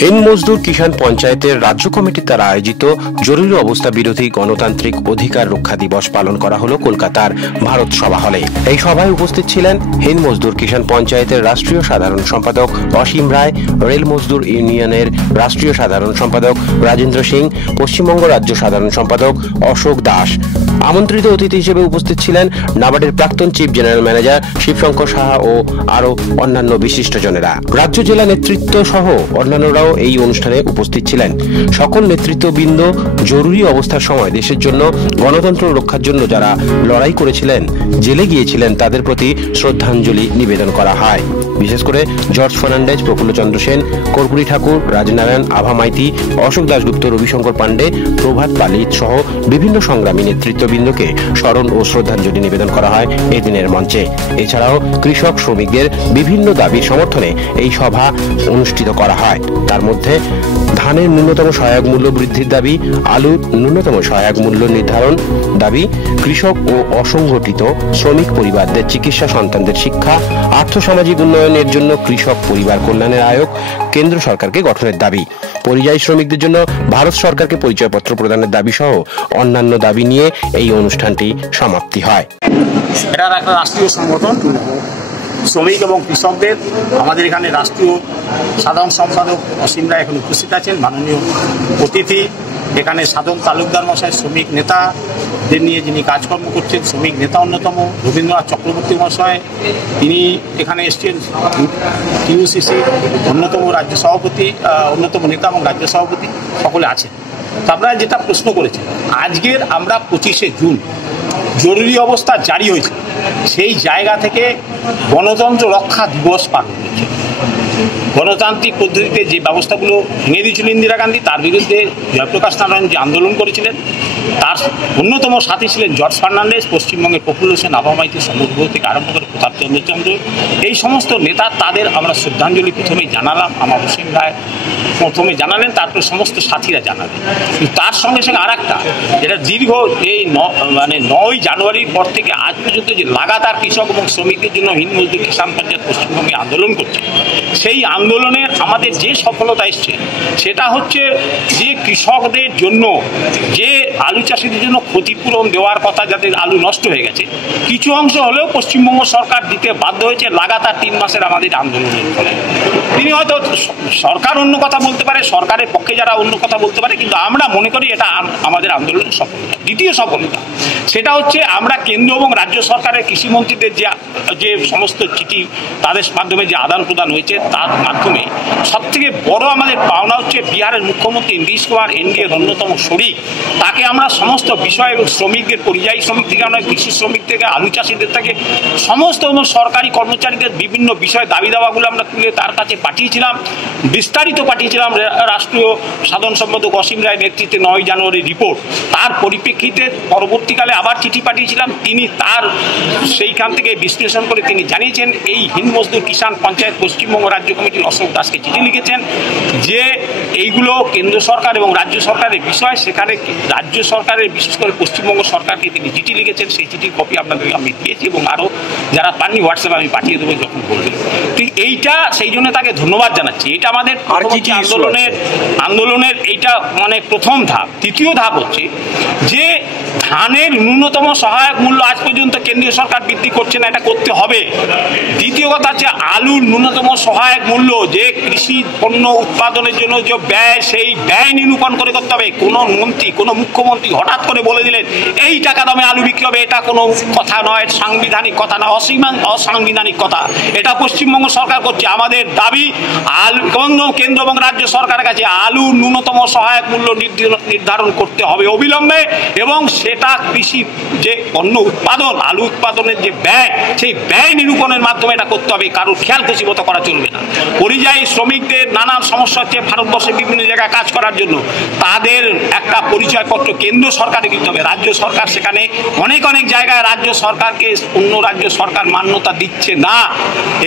হিন্দ মজদুর কিষাণ পঞ্চায়েতের রাজ্য কমিটির দ্বারা আয়োজিত জরুরি অবস্থা বিরোধী গণতান্ত্রিক অধিকার রক্ষা দিবস পালন করা হলো কলকাতার ভারত সভা হলে। এই সভায় উপস্থিত ছিলেন হিন্দ মজদুর কিষাণ পঞ্চায়েতের রাষ্ট্রীয় সাধারণ সম্পাদক অসীম রায়, রেল মজদুর ইউনিয়নের রাষ্ট্রীয় সাধারণ সম্পাদক রাজেন্দ্র সিং, পশ্চিমবঙ্গ রাজ্য সাধারণ সম্পাদক অশোক দাস। আমন্ত্রিত অতিথি হিসেবে উপস্থিত ছিলেন নাবার্ডের প্রাক্তন chief general manager Shibshankar Saha ও আরো অন্যান্য বিশিষ্টজনেরা। রাজ্য জেলা নেতৃত্ব সহ অন্যান্যরাও এই অনুষ্ঠানে উপস্থিত ছিলেন। সকল নেতৃত্ববৃন্দ জরুরি অবস্থার সময় দেশের জন্য, গণতন্ত্র রক্ষার জন্য যারা লড়াই করেছিলেন, জেলে গিয়েছিলেন, তাদের প্রতি শ্রদ্ধাঞ্জলি নিবেদন করা হয়। বিশেষ করে জর্জ ফার্নান্ডেজ, প্রফুল্লচন্দ্র সেন, কর্পূরী ঠাকুর, রাজনারায়ণ, আভা মাইতি, অশোক দাশগুপ্ত, রবিশঙ্কর পাণ্ডে, প্রভাত পালিত সহ বিভিন্ন সংগ্রামী নেতৃত্ববৃন্দকে স্মরণ ও শ্রদ্ধাঞ্জলি নিবেদন করা হয় এদিনের মঞ্চে। এছাড়াও কৃষক শ্রমিকদের বিভিন্ন দাবির সমর্থনে এই সভা অনুষ্ঠিত করা হয়। তার মধ্যে ধানের ন্যূনতম সহায়ক মূল্য বৃদ্ধির দাবি, আলুর ন্যূনতম সহায়ক মূল্য নির্ধারণ দাবি, কৃষক ও অসংগঠিত শ্রমিক পরিবারদের চিকিৎসা, সন্তানদের শিক্ষা, আর্থসামাজিক উন্নয়নের জন্য কৃষক পরিবার কল্যাণের আয়োগ, কেন্দ্র সরকারকে গঠনের দাবি, পরিযায়ী শ্রমিকদের জন্য ভারত সরকারকে পরিচয়পত্র প্রদানের দাবি সহ অন্যান্য দাবি নিয়ে এই অনুষ্ঠানটি সমাপ্তি হয়। এটার একটা রাষ্ট্রীয় সংগঠন শ্রমিক এবং কৃষকদের। আমাদের এখানে রাষ্ট্রীয় সাধারণ সম্পাদক অসীম রায় এখন উপস্থিত আছেন, মাননীয় অতিথি এখানে সাধন তালুকদার মশাই, শ্রমিক নেতাদের নিয়ে যিনি কাজকর্ম করছেন, শ্রমিক নেতা অন্যতম রবীন্দ্রনাথ চক্রবর্তী মশাই, তিনি এখানে এসছেন, টিউসিসি অন্যতম রাজ্য সভাপতি, অন্যতম নেতা এবং রাজ্য সভাপতি সকলে আছেন। তো আপনারা যেটা প্রশ্ন করেছেন, আজকের আমরা 25শে জুন জরুরি অবস্থা জারি হয়েছে, সেই জায়গা থেকে গণতন্ত্র রক্ষা দিবস পালন করছে। গণতান্ত্রিক পদ্ধতিতে যে ব্যবস্থাগুলো ভেঙে দিয়েছিল ইন্দিরা গান্ধী, তার বিরুদ্ধে জয়প্রকাশ নারায়ণ যে আন্দোলন করেছিলেন, তার অন্যতম সাথী ছিলেন জর্জ ফার্নান্ডেজ, পশ্চিমবঙ্গের প্রফুল্ল সেন, আভা মাইতি, সমগ্র থেকে আরম্ভ করে প্রতাপচন্দ্র চন্দ্র, এই সমস্ত নেতা, তাদের আমরা শ্রদ্ধাঞ্জলি প্রথমেই জানালাম। আমার অসীম রায় প্রথমে জানালেন, তারপরে সমস্ত সাথীরা জানালেন। তার সঙ্গে সঙ্গে আর একটা, যেটা দীর্ঘ এই 9ই জানুয়ারির পর থেকে আজ পর্যন্ত যে লাগাতার কৃষক এবং শ্রমিকদের জন্য হিন্দ মজদুর কিষাণ পঞ্চায়েত পশ্চিমবঙ্গে আন্দোলন করছে, সেই আন্দোলনের আমাদের যে সফলতা এসছে সেটা হচ্ছে যে কৃষকদের জন্য, যে আলু চাষিদের জন্য ক্ষতিপূরণ দেওয়ার কথা, যাদের আলু নষ্ট হয়ে গেছে, কিছু অংশ হলেও পশ্চিমবঙ্গ সরকার দিতে বাধ্য হয়েছে লাগাতার 3 মাসের আমাদের আন্দোলনের ফলে। তিনি হয়তো সরকার অন্য কথা বলতে পারে, সরকারের পক্ষে যারা অন্য কথা বলতে পারে, কিন্তু আমরা মনে করি এটা আমাদের আন্দোলনের সফলতা। দ্বিতীয় সফলতা সেটা হচ্ছে আমরা কেন্দ্র এবং রাজ্য সরকারের কৃষিমন্ত্রীদের যে সমস্ত চিঠি তাদের মাধ্যমে যে আদান প্রদান হয়েছে, তার মাধ্যমে সবথেকে বড় আমাদের পাওনা হচ্ছে বিহারের মুখ্যমন্ত্রী নীতিশ কুমার, এনডিএর অন্যতম শরিক, তাকে আমরা সমস্ত বিষয়, শ্রমিকদের, পরিযায়ী শ্রমিক থেকে আমরা কৃষি শ্রমিক থেকে আলু চাষিদের থেকে সমস্ত সরকারি কর্মচারীদের বিভিন্ন বিষয় দাবি দাওয়াগুলো আমরা তুলে তার কাছে পাঠিয়েছিলাম, বিস্তারিত পাঠিয়েছিলাম। রাষ্ট্রীয় সাধারণ সম্পাদক অসীম রায় নেতৃত্বে 9ই জানুয়ারি রিপোর্ট, তার পরিপ্রেক্ষিতে পরবর্তীকালে আবার চিঠি পাঠিয়েছিলাম। তিনি তার সেইখান থেকে বিশ্লেষণ করে তিনি জানিয়েছেন, এই হিন্দ মজদুর কিষাণ পঞ্চায়েত পশ্চিমবঙ্গ রাজ্য কমিটির অশোক দাসকে চিঠি লিখেছেন যে এইগুলো কেন্দ্র সরকার এবং রাজ্য সরকারের বিষয়। সেখানে রাজ্য সরকারের, বিশেষ করে পশ্চিমবঙ্গ সরকারকে তিনি চিঠি লিখেছেন, সেই চিঠির কপি আপনাদের আমি দিয়েছি এবং আরও যারা পাননি হোয়াটসঅ্যাপে আমি পাঠিয়ে দেবো যখন বলবেন। ঠিক এইটা, সেই জন্য তাকে ধন্যবাদ জানাচ্ছি। এটা আমাদের আন্দোলনের এইটা প্রথম ধাপ। তৃতীয় ধাপ হচ্ছে যে ধানের ন্যূনতম সহায়ক মূল্য আজ পর্যন্ত কেন্দ্রীয় সরকার বৃদ্ধি করছে না, এটা করতে হবে। দ্বিতীয় কথা হচ্ছে আলুর ন্যূনতম সহায়ক মূল্য, যে কৃষি পণ্য উৎপাদনের জন্য যে ব্যয়, সেই ব্যয় নিরূপণ করে করতে হবে। কোনো মন্ত্রী, কোনো মুখ্যমন্ত্রী হঠাৎ করে বলে দিলেন এই টাকা দামে আলু বিক্রি হবে, এটা কোনো কথা নয়, সাংবিধানিক কথা না, অসাংবিধানিক কথা। এটা পশ্চিমবঙ্গ সরকার করছে। আমাদের দাবি কেন্দ্র এবং রাজ্য সরকারের কাছে আলুর ন্যূনতম সহায়ক মূল্য নির্ধারণ করতে হবে অবিলম্বে, এবং সেটা কৃষি যে পণ্য উৎপাদন, আলু উৎপাদনের যে ব্যয়, সেই ব্যয় নিরূপণের মাধ্যমে এটা করতে হবে। কারোর খেয়াল খুশিমতো করা চলবে না। পরিযায়ী শ্রমিকদের নানান সমস্যা হচ্ছে ভারতবর্ষের বিভিন্ন জায়গায় কাজ করার জন্য, তাদের একটা পরিচয়পত্র কেন্দ্র সরকারে দিতে হবে। রাজ্য সরকার সেখানে অনেক জায়গায় রাজ্য সরকারকে অন্য রাজ্য সরকার মান্যতা দিচ্ছে না।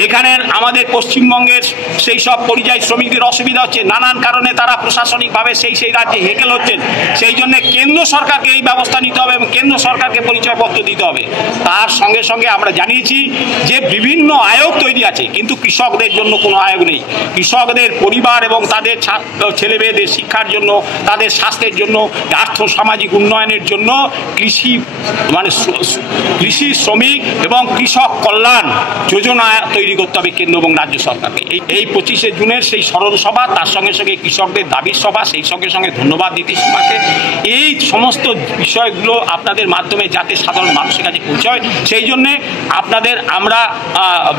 এখানে আমাদের পশ্চিমবঙ্গের সেই সব পরিযায়ী শ্রমিকদের অসুবিধা হচ্ছে, নানান কারণে তারা প্রশাসনিকভাবে সেই রাজ্যে হেকেল হচ্ছেন। সেই জন্য কেন্দ্র সরকারকে এই ব্যবস্থা নিতে হবে এবং কেন্দ্র সরকারকে পরিচয়পত্র দিতে হবে। তার সঙ্গে সঙ্গে আমরা জানিয়েছি যে বিভিন্ন আয়োগ তৈরি আছে, কিন্তু কৃষকদের জন্য কোনো আয়োগ নেই। কৃষকদের পরিবার এবং তাদের ছেলেমেয়েদের শিক্ষার জন্য, তাদের স্বাস্থ্যের জন্য, আর্থ সামাজিক উন্নয়নের জন্য কৃষি শ্রমিক এবং কৃষক কল্যাণ যোজনা তৈরি করতে হবে কেন্দ্র এবং রাজ্য সরকারকে। এই 25শে জুনের সেই স্মরণ সভা, তার সঙ্গে সঙ্গে কৃষকদের দাবির সভা, সেই সঙ্গে সঙ্গে ধন্যবাদ নীতিশ কুমারকে, এই সমস্ত বিষয়গুলো আপনাদের মাধ্যমে যাতে সাধারণ মানুষের কাছে পৌঁছায়, সেই জন্যে আমরা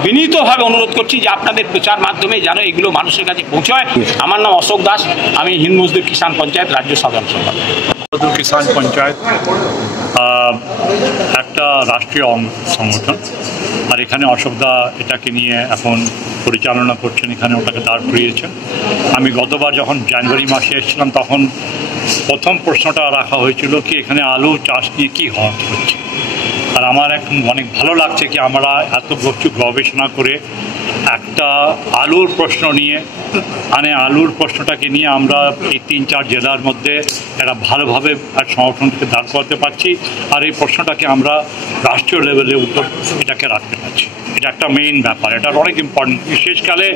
বিনীতভাবে অনুরোধ করছি যে আপনাদের প্রচার মাধ্যমে যেন এগুলো মানুষের কাছে পৌঁছায়। আমার নাম অশোক দাস, আমি হিন্দ মজদুর কিষাণ পঞ্চায়েত রাজ্য সাধারণ সম্পাদক। মজদুর কিষাণ পঞ্চায়েত একটা রাষ্ট্রীয় সংগঠন, আর এখানে অশোকদা এটাকে নিয়ে এখন পরিচালনা করছেন, এখানে ওটাকে দাঁড় করিয়েছেন। আমি গতবার যখন জানুয়ারি মাসে এসেছিলাম তখন প্রথম প্রশ্নটা রাখা হয়েছিল কি এখানে আলু চাষ নিয়ে কী হচ্ছে, আর আমার এখন অনেক ভালো লাগছে কি আমরা এত প্রচুর গবেষণা করে একটা আলুর প্রশ্ন নিয়ে আলুর প্রশ্নটাকে নিয়ে আমরা এই 3-4 জেলার মধ্যে একটা ভালোভাবে এক সংগঠনকে দাঁড় করাতে পারছি, আর এই প্রশ্নটাকে আমরা রাষ্ট্রীয় লেভেলে এটাকে রাখতে পারছি। এটা একটা মেইন ব্যাপার, এটা অনেক ইম্পর্টেন্ট। বিশেষকালে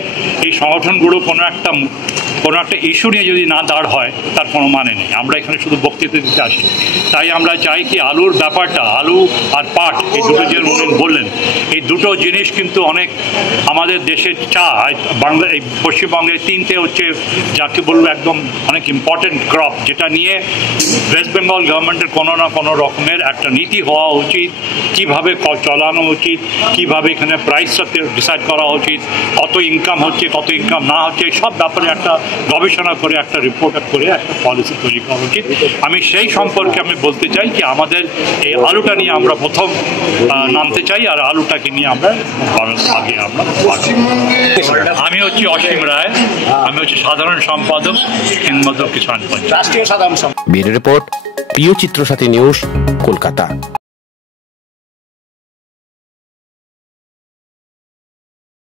এই সংগঠনগুলো কোনো একটা ইস্যু নিয়ে যদি না দাঁড় হয় তার কোনো মানে নেই। আমরা এখানে শুধু বক্তৃতা দিতে আসি, তাই আমরা চাই কি আলুর ব্যাপারটা, আলু আর পাট, এই দুটো যে উনি বললেন, এই দুটো জিনিস কিন্তু অনেক আমাদের দেশের বাংলা এই পশ্চিমবঙ্গের 3টে হচ্ছে যাকে বলবো একদম অনেক ইম্পর্টেন্ট ক্রপ, যেটা নিয়ে ওয়েস্ট বেঙ্গল গভর্নমেন্টের কোনো না কোনো রকমের একটা নীতি হওয়া উচিত, কিভাবে চালানো উচিত, কিভাবে এখানে প্রাইসটা ডিসাইড করা উচিত, কত ইনকাম হচ্ছে, কত ইনকাম না হচ্ছে, সব ব্যাপারে একটা গবেষণা করে একটা রিপোর্ট করে একটা পলিসি তৈরি করা উচিত। আমি সেই সম্পর্কে বলতে চাই কি আমাদের এই আলুটা নিয়ে আমরা প্রথম নামতে চাই, আর আলুটাকে নিয়ে আমরা আগে আমি হচ্ছি অসীম রায়, আমি হচ্ছি সাধারণ সম্পাদক হিন্দ মজদুর কিষাণ পঞ্চায়েত, রাষ্ট্রীয় সাধারণ সম্পাদক। ব্যুরো রিপোর্ট, প্রিয় চিত্র সাথী নিউজ, কলকাতা।